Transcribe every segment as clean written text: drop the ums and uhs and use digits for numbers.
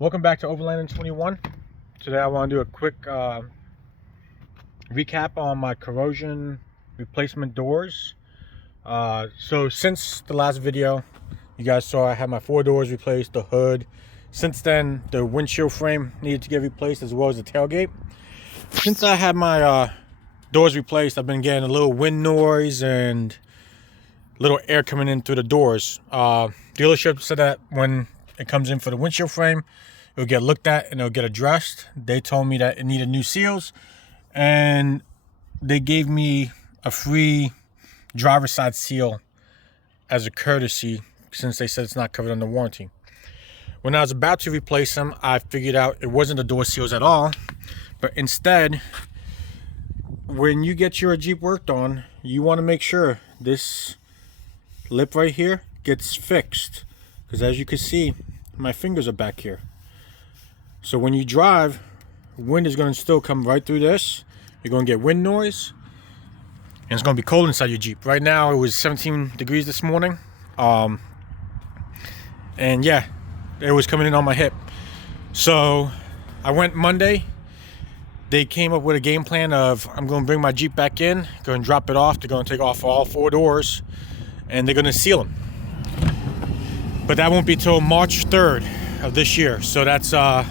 Welcome back to Overland 21. Today I want to do a quick recap on my corrosion replacement doors. So since the last video, you guys saw I had my 4 doors replaced, the hood. Since then, the windshield frame needed to get replaced as well as the tailgate. Since I had my doors replaced, I've been getting a little wind noise and little air coming in through the doors. Dealership said that when it comes in for the windshield frame, it'll get looked at and it'll get addressed. They told me that it needed new seals, and they gave me a free driver's side seal as a courtesy since they said it's not covered under warranty. When I was about to replace them, I figured out it wasn't the door seals at all, but instead, when you get your Jeep worked on, you want to make sure this lip right here gets fixed, because as you can see, my fingers are back here. So when you drive, wind is going to still come right through this. You're going to get wind noise, and it's going to be cold inside your Jeep. Right now it was 17 degrees this morning, and yeah, it was coming in on my hip. So I went Monday. They came up with a game plan of, I'm going to bring my Jeep back in, going to drop it off. They're going to take off all 4 doors, and they're going to seal them. But that won't be till March 3rd of this year. So that's a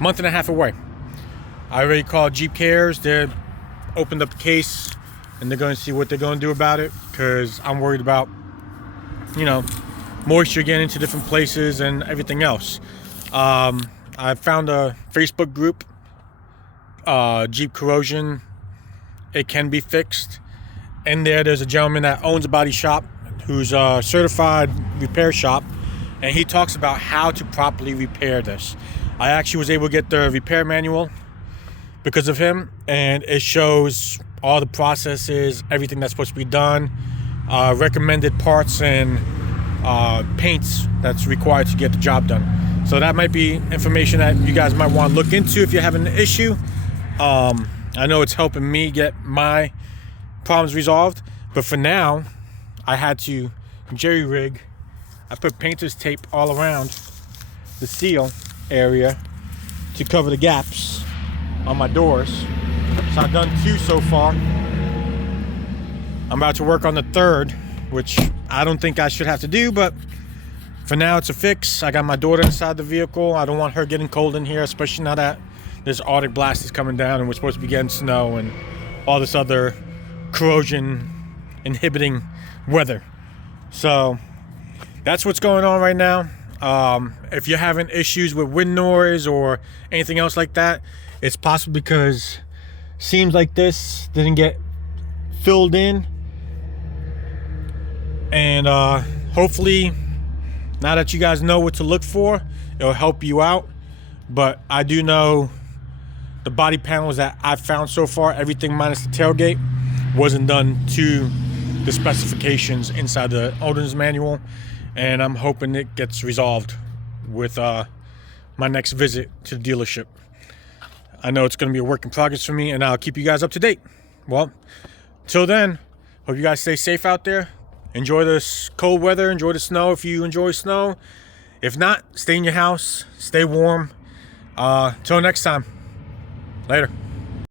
month and a half away. I already called Jeep Cares. They opened up the case, and they're going to see what they're going to do about it, because I'm worried about, you know, moisture getting into different places and everything else. I found a Facebook group, Jeep Corrosion. It can be fixed. In there's a gentleman that owns a body shop who's a certified repair shop, and he talks about how to properly repair this. I actually was able to get the repair manual because of him, and it shows all the processes, everything that's supposed to be done, recommended parts and paints that's required to get the job done. So that might be information that you guys might want to look into if you're having an issue. I know it's helping me get my problems resolved, but for now, I had to jerry rig. I put painter's tape all around the seal area to cover the gaps on my doors. So I've done 2 so far. I'm about to work on the 3rd, which I don't think I should have to do, but for now it's a fix. I got my daughter inside the vehicle. I don't want her getting cold in here, especially now that this Arctic blast is coming down and we're supposed to be getting snow and all this other corrosion inhibiting weather. So that's what's going on right now. If you're having issues with wind noise or anything else like that, it's possible because seems like this didn't get filled in, and hopefully now that you guys know what to look for, it'll help you out. But I do know the body panels that I've found so far, everything minus the tailgate, wasn't done to the specifications inside the owner's manual, and I'm hoping it gets resolved with my next visit to the dealership. I know it's going to be a work in progress for me, and I'll keep you guys up to date. Well, till then, hope you guys stay safe out there. Enjoy this cold weather. Enjoy the snow if you enjoy snow. If not, stay in your house. Stay warm. Till next time. Later.